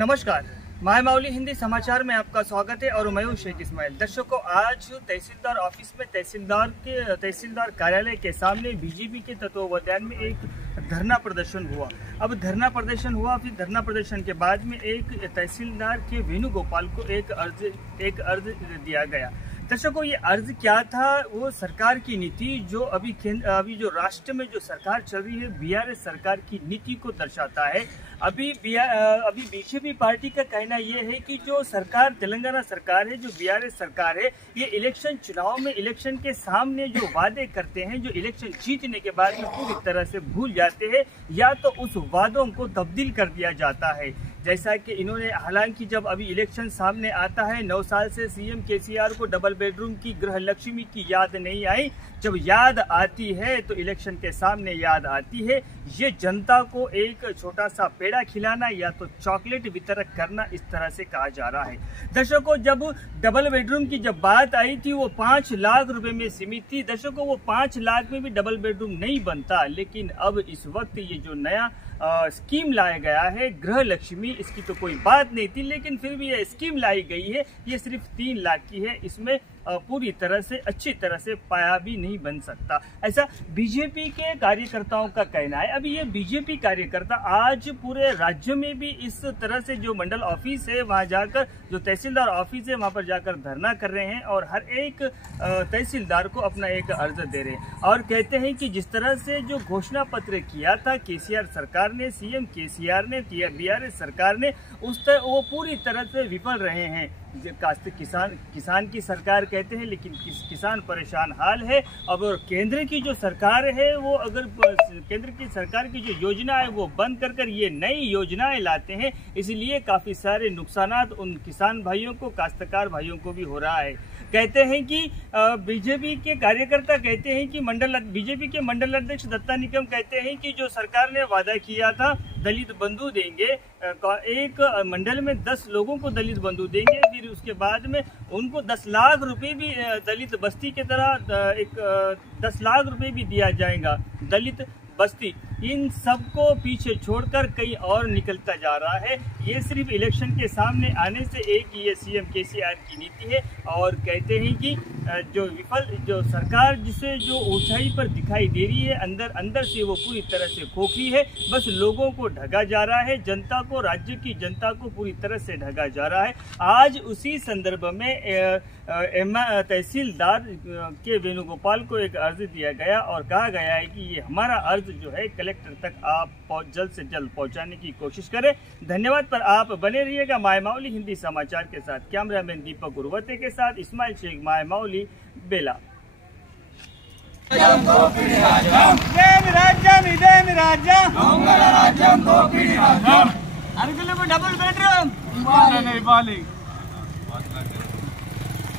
नमस्कार, मायमावली हिंदी समाचार में आपका स्वागत है और मैं हूं शेख इस्माइल। दर्शकों, आज तहसीलदार ऑफिस में तहसीलदार कार्यालय के सामने बीजेपी के तत्वावधान में एक धरना प्रदर्शन हुआ। अब धरना प्रदर्शन हुआ, फिर धरना प्रदर्शन के बाद में एक तहसीलदार के वेणुगोपाल को एक अर्ज दिया गया। दर्शकों, ये अर्ज क्या था? वो सरकार की नीति जो अभी जो राष्ट्र में जो सरकार चल रही है, बीआरएस सरकार की नीति को दर्शाता है। अभी बीजेपी पार्टी का कहना ये है कि जो सरकार तेलंगाना सरकार है, जो बीआरएस सरकार है, ये चुनाव में इलेक्शन के सामने जो वादे करते हैं, जो इलेक्शन जीतने के बाद में पूरी तरह से भूल जाते हैं या तो उस वादों को तब्दील कर दिया जाता है। जैसा कि इन्होंने, हालांकि जब अभी इलेक्शन सामने आता है, 9 साल से सीएम केसीआर को डबल बेडरूम की गृह लक्ष्मी की याद नहीं आई। जब याद आती है तो इलेक्शन के सामने याद आती है ये जनता को एक छोटा सा पेड़ा खिलाना या तो चॉकलेट वितरण करना, इस तरह से कहा जा रहा है। दर्शकों, जब डबल बेडरूम की जब बात आई थी वो 5 लाख रुपए में सीमित थी। दर्शकों, वो 5 लाख में भी डबल बेडरूम नहीं बनता, लेकिन अब इस वक्त ये जो नया स्कीम लाया गया है गृह लक्ष्मी, इसकी तो कोई बात नहीं थी, लेकिन फिर भी ये स्कीम लाई गई है। ये सिर्फ 3 लाख की है, इसमें पूरी तरह से अच्छी तरह से पाया भी नहीं बन सकता, ऐसा बीजेपी के कार्यकर्ताओं का कहना है। अभी ये बीजेपी कार्यकर्ता आज पूरे राज्य में भी इस तरह से जो मंडल ऑफिस है वहां जाकर, जो तहसीलदार ऑफिस है वहां पर जाकर धरना कर रहे हैं और हर एक तहसीलदार को अपना एक अर्ज दे रहे हैं और कहते हैं कि जिस तरह से जो घोषणा पत्र किया था केसीआर सरकार ने, सीएम केसीआर ने, बीआरएस सरकार ने, वो पूरी तरह से विफल रहे हैं। किसान की सरकार कहते हैं, लेकिन किसान परेशान हाल है। अब केंद्र की जो सरकार है, वो अगर केंद्र की सरकार की जो योजना है वो बंद कर ये नई योजनाएं लाते हैं, इसलिए काफी सारे नुकसानात उन किसान भाइयों को, काश्तकार भाइयों को भी हो रहा है। कहते हैं कि बीजेपी के कार्यकर्ता कहते हैं कि बीजेपी के मंडल अध्यक्ष दत्ता निकम कहते हैं कि जो सरकार ने वादा किया था दलित बंधु देंगे, एक मंडल में 10 लोगों को दलित बंधु देंगे, फिर उसके बाद में उनको 10 लाख रुपए भी दलित बस्ती के तरह 10 लाख रुपए भी दिया जाएगा दलित बस्ती। इन सबको पीछे छोड़कर कहीं और निकलता जा रहा है। ये सिर्फ इलेक्शन के सामने आने से एक ये सीएम केसीआर की नीति है और कहते हैं कि जो सरकार जिसे जो ऊंचाई पर दिखाई दे रही है, अंदर से वो पूरी तरह से खोखली है। बस लोगों को ढका जा रहा है, जनता को, राज्य की जनता को पूरी तरह से ढका जा रहा है। आज उसी संदर्भ में तहसीलदार के वेणुगोपाल को एक अर्ज दिया गया और कहा गया है कि ये हमारा अर्ज जो है कलेक्टर तक आप जल्द से जल्द पहुंचाने की कोशिश करें। धन्यवाद। पर आप बने रहिएगा मायमावली हिंदी समाचार के साथ। कैमरामैन दीपक गुरुवते के साथ इस्माइल शेख, मायमावली, बेला। డబుల్ బెడ్రూమ్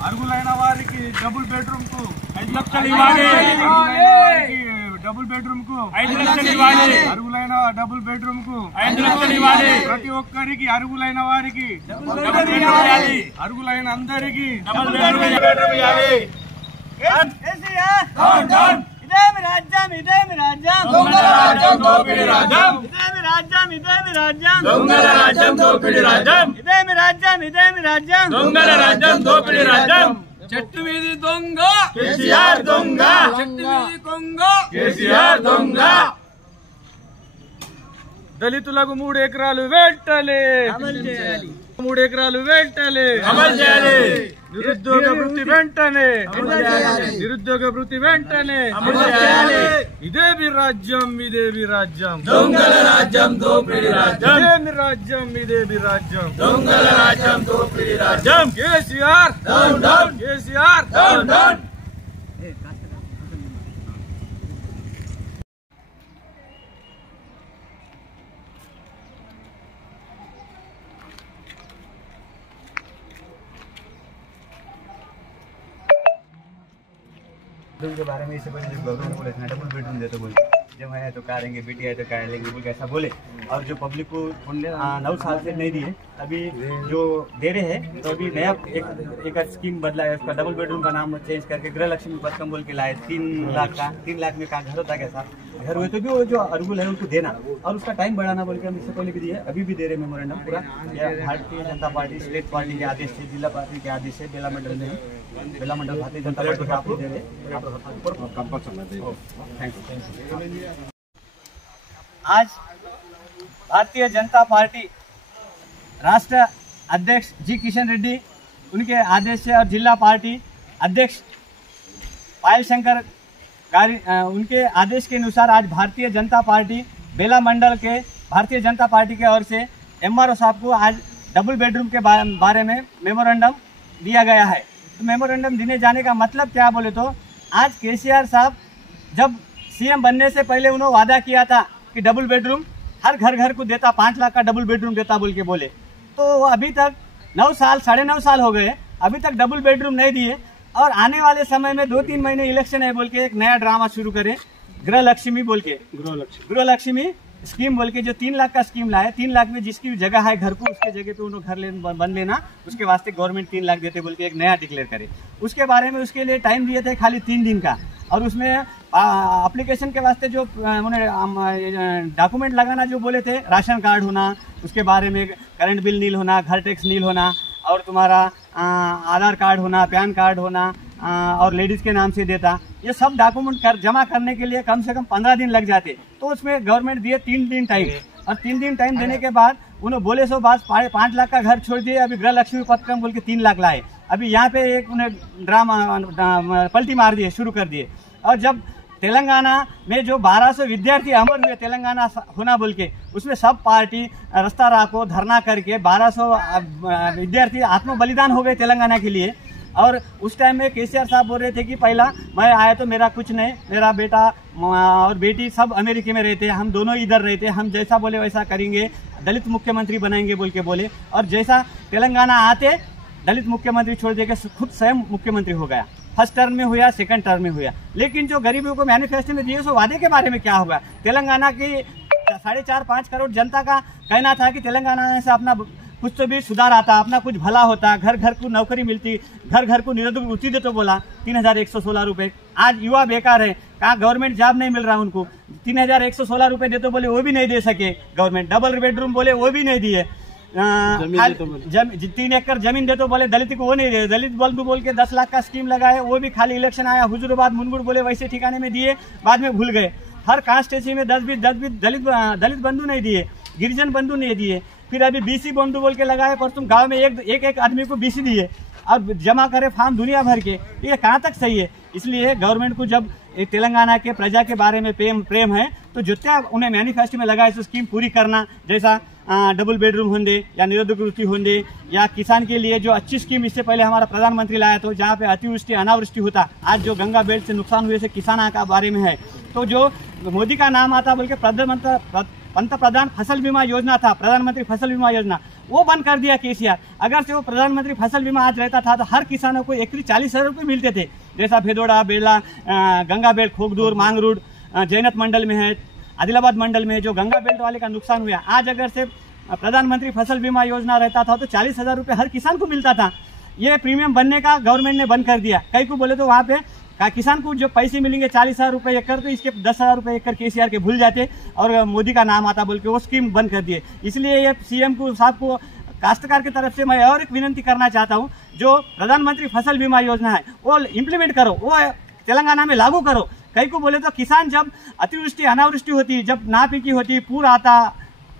అర్హులైన వారికి డబుల్ బెడ్రూమ్ కు 5 లక్షలు ఇవ్వాలి. డబుల్ బెడ్రూమ్ కు 5 లక్షలు ఇవ్వాలి. అర్హులైన డబుల్ బెడ్రూమ్ కు 5 లక్షలు ఇవ్వాలి. ప్రతి ఒక్కరికి, అర్హులైన వారికి డబుల్ బెడ్రూమ్ ఇవ్వాలి. అర్హులైన అందరికి డబుల్ బెడ్రూమ్ ఇవ్వాలి. KCR down down. ఇదేమి రాజ్యం, ఇదేమి రాజ్యం, దొంగల రాజ్యం, దోపిడీ రాజ్యం. ఇదేమి రాజ్యం, ఇదేమి రాజ్యం, దొంగల రాజ్యం, దోపిడీ రాజ్యం. ఇదేమి రాజ్యం, ఇదేమి రాజ్యం, దొంగల రాజ్యం, దోపిడీ రాజ్యం. చెట్టు మీది దొంగ కేసీఆర్ దొంగ, చెట్టు మీది దొంగ కేసీఆర్ దొంగ. దళితులకు 3 ఎకరాలు వెంటనే అమలు చేయాలి. 3 ఎకరాలు వెంటనే అమలు చేయాలి. నిరుద్యోగ వృత్తి వెంటనే అమలు చేయాలి. నిరుద్యోగ వృత్తి వెంటనే అమలు చేయాలి. ఇదేమి రాజ్యం, ఇదేమి రాజ్యం, దొంగల రాజ్యం, దోపిడీ రాజ్యం. ఇదేమి రాజ్యం, ఇదేమి రాజ్యం, దొంగల రాజ్యం, దోపిడీ రాజ్యం. KCR down down, KCR down down. के बारे में इससे पहले गवर्नमेंट बोले डबल बेडरूम देते बोले जब है तो काटेंगे, बेटी है तो काट लेंगे बोल के ऐसा बोले। और जो पब्लिक को 9 साल से नहीं दिए, अभी जो दे रहे हैं तो अभी नया एक स्कीम बदला है, उसका डबल बेडरूम का नाम चेंज करके गृह लक्ष्मी पथकम बोल के लाए। 3 लाख का, 3 लाख में कहा घर होता कैसा, घर हुए तो भी वो जो अरुल है उनको देना और उसका टाइम बढ़ाना बोल के हम इससे पहले भी दिए, अभी भी दे रहे मेमोरेंडम पूरा। Bharatiya Janata party state party के आदेश से, जिला पार्टी के आदेश से बेला मंडल में, बेला मंडल भारतीय जनता पार्टी का आप दे रहे। आज भारतीय जनता पार्टी राष्ट्र अध्यक्ष जी किशन रेड्डी उनके आदेश से और जिला पार्टी अध्यक्ष पायल शंकर उनके आदेश के अनुसार आज भारतीय जनता पार्टी बेला मंडल के भारतीय जनता पार्टी के ओर से MRO साहब को आज डबल बेडरूम के बारे में मेमोरेंडम दिया गया है। तो मेमोरेंडम देने जाने का मतलब क्या बोले तो आज केसीआर साहब जब CM बनने से पहले उन्होंने वादा किया था कि डबल बेडरूम हर घर को देता, 5 लाख का डबल बेडरूम देता बोल के बोले। तो अभी तक 9 साल 9.5 साल हो गए, अभी तक डबल बेडरूम नहीं दिए। और आने वाले समय में 2-3 महीने इलेक्शन है बोल के एक नया ड्रामा शुरू करें, गृह लक्ष्मी बोल के, गृह लक्ष्मी स्कीम बोल के जो 3 लाख का स्कीम लाए। 3 लाख में जिसकी जगह है घर को, उसके जगह पे उन्होंने घर बन लेना, उसके वास्ते गवर्नमेंट 3 लाख देते बोल के एक नया डिक्लेयर करे। उसके बारे में उसके लिए टाइम दिए थे खाली 3 दिन का, और उसमें एप्लीकेशन के वास्ते जो उन्हें डॉक्यूमेंट लगाना जो बोले थे, राशन कार्ड होना, उसके बारे में करंट बिल नील होना, घर टैक्स नील होना, और तुम्हारा आधार कार्ड होना, पैन कार्ड होना, और लेडीज़ के नाम से देता, ये सब डॉक्यूमेंट जमा करने के लिए कम से कम 15 दिन लग जाते। तो उसमें गवर्नमेंट दिए 3 दिन टाइम, और 3 दिन टाइम देने के बाद उन्होंने बोले सो बात 5 लाख का घर छोड़ दिए। अभी गृह लक्ष्मी पथकम बोल के 3 लाख लाए। अभी यहाँ पे एक उन्हें ड्रामा पलटी मार दिए, शुरू कर दिए। और जब तेलंगाना में जो 1200 विद्यार्थी अमर हुए तेलंगाना होना बोल के, उसमें सब पार्टी रास्ता राको धरना करके 1200 विद्यार्थी आत्म बलिदान हो गए तेलंगाना के लिए। और उस टाइम में केसीआर साहब बोल रहे थे कि पहला मैं आया तो मेरा कुछ नहीं, मेरा बेटा और बेटी सब अमेरिका में रहते हैं, हम दोनों इधर रहते हैं, हम जैसा बोले वैसा करेंगे, दलित मुख्यमंत्री बनाएंगे बोल के बोले। और जैसा तेलंगाना आते दलित मुख्यमंत्री छोड़ देकर खुद स्वयं मुख्यमंत्री हो गया। फर्स्ट टर्म में हुआ, सेकंड टर्म में हुआ। लेकिन जो गरीबों को मैनिफेस्टो में दिए सो वादे के बारे में क्या होगा? तेलंगाना की 4.5-5 करोड़ जनता का कहना था कि तेलंगाना से अपना कुछ तो भी सुधार आता, अपना कुछ भला होता, घर को नौकरी मिलती, घर को निरुद्ध वृत्ति दे तो बोला 3116 रुपए। आज युवा बेकार है, कहाँ गवर्नमेंट जॉब नहीं मिल रहा उनको, 3116 रुपए दे तो बोले वो भी नहीं दे सके गवर्नमेंट। डबल बेडरूम बोले वो भी नहीं दिए। 3 एकड़ जमीन दे तो बोले दलित को वो नहीं दे। दलित बंधु बोल के 10 लाख का स्कीम लगाए, वो भी खाली इलेक्शन आया हुजूराबाद मुनगुड़ बोले वैसे ठिकाने में दिए, बाद में भूल गए। हर कांस्टेंसी में 10-20 दलित बंधु नहीं दिए, गिरिजन बंधु नहीं दिए। फिर अभी BC बंधु बोल के लगाए, पर तुम गांव में एक आदमी को BC दिए और जमा करे फार्म दुनिया भर के, ये कहाँ तक सही है? इसलिए गवर्नमेंट को जब तेलंगाना के प्रजा के बारे में प्रेम है तो जितना उन्हें मैनिफेस्टो में लगाए तो स्कीम पूरी करना, जैसा डबल बेडरूम होंगे या निरुद्ध वृत्ति होंगे, या किसान के लिए जो अच्छी स्कीम इससे पहले हमारा प्रधानमंत्री लाया तो जहाँ पे अतिवृष्टि अनावृष्टि होता, आज जो गंगा बेल्ट से नुकसान हुए से किसानों का बारे में है। तो जो मोदी का नाम आता बोल के पंतप्रधान फसल बीमा योजना था, प्रधानमंत्री फसल बीमा योजना, वो बंद कर दिया केसीआर। अगर से वो प्रधानमंत्री फसल बीमा आज रहता था तो हर किसानों को एकरी 40,000 रुपये मिलते थे, जैसा भेदोड़ा, बेला, गंगा बेल्ट, खोगदूर, मांगरूड, जैनत मंडल में है, आदिलाबाद मंडल में जो गंगा बेल्ट वाले का नुकसान हुआ। आज अगर से प्रधानमंत्री फसल बीमा योजना रहता था तो 40,000 रुपये हर किसान को मिलता था। ये प्रीमियम बनने का गवर्नमेंट ने बंद कर दिया। कई को बोले तो वहाँ पे किसान को जो पैसे मिलेंगे 40,000 रुपये एकड़, तो इसके 10,000 रुपये एकड़ केसीआर के भूल जाते और मोदी का नाम आता बोल के वो स्कीम बंद कर दिए। इसलिए ये CM को साहब को काश्तकार की तरफ से मैं और एक विनती करना चाहता हूँ, जो प्रधानमंत्री फसल बीमा योजना है वो इम्प्लीमेंट करो, वो तेलंगाना में लागू करो। कई को बोले तो किसान जब अतिवृष्टि अनावृष्टि होती, जब नापीकी होती, पूर आता,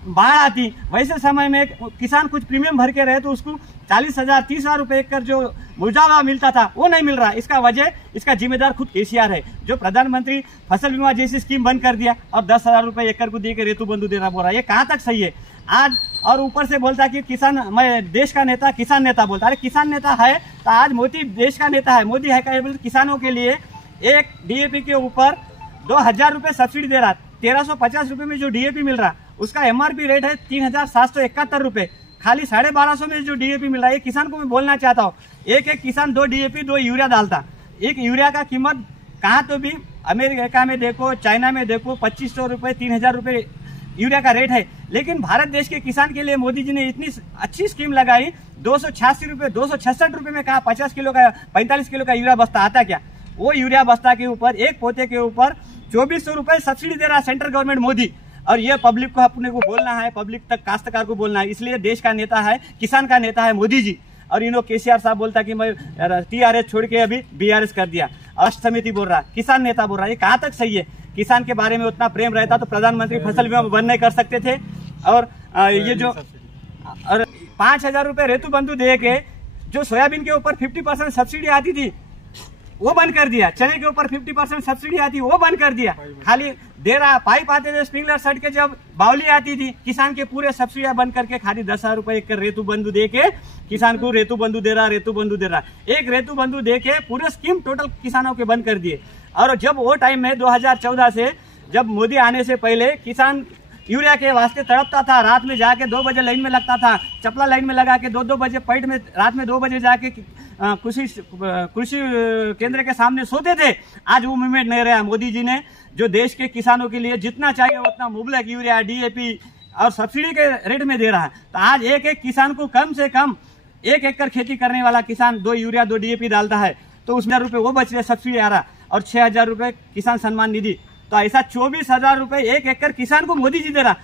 बाढ़ आती, वैसे समय में किसान कुछ प्रीमियम भर के रहे तो उसको 40,000 30,000 रुपये एकड़ जो मुआवजा मिलता था वो नहीं मिल रहा। इसका वजह, इसका जिम्मेदार खुद केसीआर है, जो प्रधानमंत्री फसल बीमा जैसी स्कीम बंद कर दिया और 10,000 रुपये एकड़ को देकर रेतु बंधु देना बोल रहा है। ये कहाँ तक सही है आज? और ऊपर से बोलता कि किसान, मैं देश का नेता, किसान नेता बोलता। अरे किसान नेता है तो आज मोदी देश का नेता है। मोदी है क्या? किसानों के लिए एक DAP के ऊपर 2,000 रुपये सब्सिडी दे रहा, 1350 रुपये में जो DAP मिल रहा, उसका MRP रेट है 3,771 रुपये। खाली 1250 में जो DAP मिल रहा है, किसान को मैं बोलना चाहता हूँ, एक किसान 2 DAP 2 यूरिया डालता। एक यूरिया का कीमत कहाँ तो भी अमेरिका में देखो, चाइना में देखो 2500 रुपये 3000 रुपये यूरिया का रेट है। लेकिन भारत देश के किसान के लिए मोदी जी ने इतनी अच्छी स्कीम लगाई, 286 रुपये 266 रुपये में कहा 50 किलो का 45 किलो का यूरिया बस्ता आता क्या? वो यूरिया बस्ता के ऊपर एक पोते के ऊपर 2400 रुपये सब्सिडी दे रहा है सेंट्रल गवर्नमेंट मोदी। और ये पब्लिक को अपने को बोलना है, पब्लिक तक काश्तकार को बोलना है। इसलिए देश का नेता है, किसान का नेता है मोदी जी। और इन्हों केसीआर साहब बोलता कि मैं टीआरएस छोड़ के अभी बीआरएस कर दिया, राष्ट्र समिति बोल रहा, किसान नेता बोल रहा, ये कहाँ तक सही है? किसान के बारे में उतना प्रेम रहता तो प्रधानमंत्री फसल बीमा बंद नहीं कर सकते थे। और ये जो और 5000 रुपये रेतु बंधु दे के जो सोयाबीन के ऊपर 50% सब्सिडी आती थी वो बंद कर दिया, चने के ऊपर 50% सब्सिडी आती वो बंद कर दिया। खाली दे रहा, पाइप आते थे स्प्रिंकलर सेट के, जब बावली आती थी किसान के पूरे सब्सिडियां बंद करके खाली 10,000 रुपए एक रेतु बंधु दे के किसान को रेतु बंधु दे रहा, रेतु बंधु दे रहा। एक रेतु बंधु दे के पूरे स्कीम टोटल किसानों के बंद कर दिए। और जब वो टाइम में 2014 से जब मोदी आने से पहले किसान यूरिया के वास्ते तड़पता था, रात में जाके 2 बजे लाइन में लगता था, चपला लाइन में लगा के 2-2 बजे पेट में रात में 2 बजे जाके कृषि केंद्र के सामने सोते थे। आज वो मूवमेंट नहीं रहा। मोदी जी ने जो देश के किसानों के लिए जितना चाहिए उतना मुबलक यूरिया, डीएपी और सब्सिडी के रेट में दे रहा है। तो आज एक एक किसान को कम से कम 1 एकड़ खेती करने वाला किसान 2 यूरिया 2 डीएपी डालता है तो उसमें रुपये वो बच रहे, सब्सिडी आ रहा, और 6000 रुपये किसान सम्मान निधि। तो ऐसा 24,000 रुपये 1 एकड़ किसान को मोदी जी दे रहा।